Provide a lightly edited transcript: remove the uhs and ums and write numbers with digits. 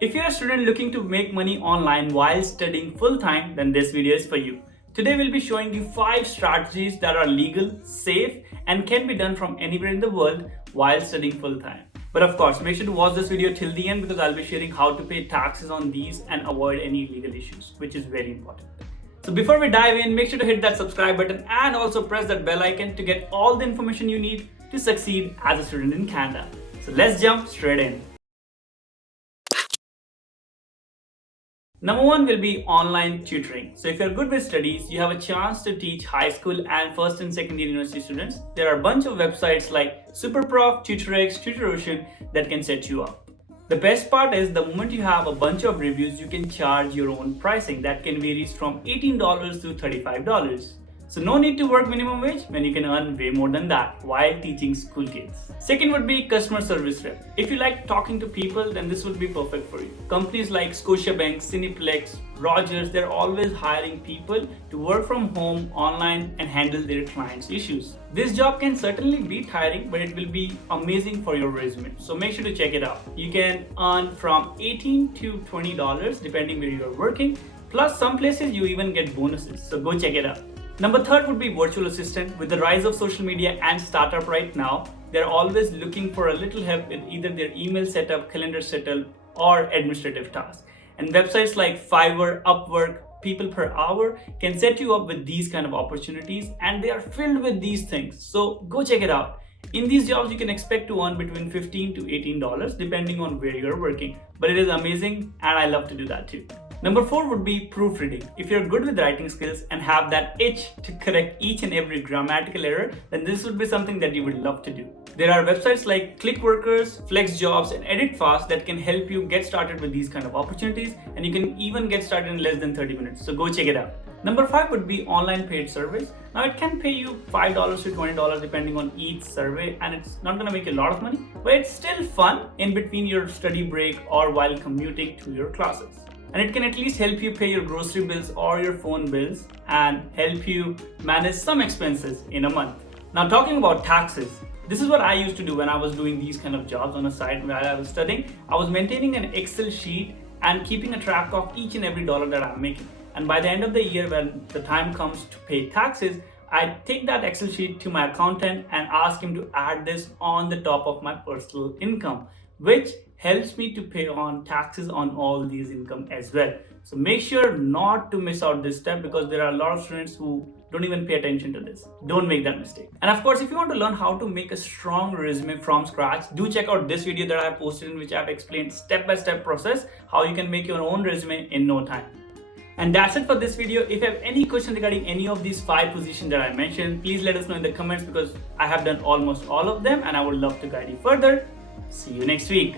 If you're a student looking to make money online while studying full-time, then this video is for you. Today we'll be showing you 5 strategies that are legal, safe, and can be done from anywhere in the world while studying full-time. But of course, make sure to watch this video till the end because I'll be sharing how to pay taxes on these and avoid any legal issues, which is very important. So before we dive in, make sure to hit that subscribe button and also press that bell icon to get all the information you need to succeed as a student in Canada. So let's jump straight in. Number 1 will be online tutoring. So if you're good with studies, you have a chance to teach high school and first and second year university students. There are a bunch of websites like Superprof, Tutorex, Tutoration that can set you up. The best part is the moment you have a bunch of reviews, you can charge your own pricing that can vary from $18 to $35. So no need to work minimum wage when you can earn way more than that while teaching school kids. Second would be customer service rep. If you like talking to people, then this would be perfect for you. Companies like Scotiabank, Cineplex, Rogers, they're always hiring people to work from home, online, and handle their clients' issues. This job can certainly be tiring, but it will be amazing for your resume. So make sure to check it out. You can earn from $18 to $20 depending where you're working. Plus some places you even get bonuses. So go check it out. Number 3 would be virtual assistant. With the rise of social media and startup right now, they're always looking for a little help with either their email setup, calendar setup, or administrative tasks. And websites like Fiverr, Upwork, People Per Hour can set you up with these kind of opportunities, and they are filled with these things. So go check it out. In these jobs, you can expect to earn between $15 to $18 depending on where you're working. But it is amazing, and I love to do that too. Number 4 would be proofreading. If you're good with writing skills and have that itch to correct each and every grammatical error, then this would be something that you would love to do. There are websites like ClickWorkers, FlexJobs, and EditFast that can help you get started with these kind of opportunities, and you can even get started in less than 30 minutes. So go check it out. Number 5 would be online paid surveys. Now it can pay you $5 to $20 depending on each survey, and it's not gonna make you a lot of money, but it's still fun in between your study break or while commuting to your classes. And it can at least help you pay your grocery bills or your phone bills and help you manage some expenses in a month. Now talking about taxes, this is what I used to do when I was doing these kind of jobs on the side while I was studying. I was maintaining an Excel sheet and keeping a track of each and every dollar that I'm making. And by the end of the year, when the time comes to pay taxes, I take that Excel sheet to my accountant and ask him to add this on the top of my personal income, which helps me to pay on taxes on all these income as well. So make sure not to miss out this step because there are a lot of students who don't even pay attention to this. Don't make that mistake. And of course, if you want to learn how to make a strong resume from scratch, do check out this video that I have posted in which I have explained step-by-step process how you can make your own resume in no time. And that's it for this video. If you have any questions regarding any of these 5 positions that I mentioned, please let us know in the comments because I have done almost all of them and I would love to guide you further. See you next week.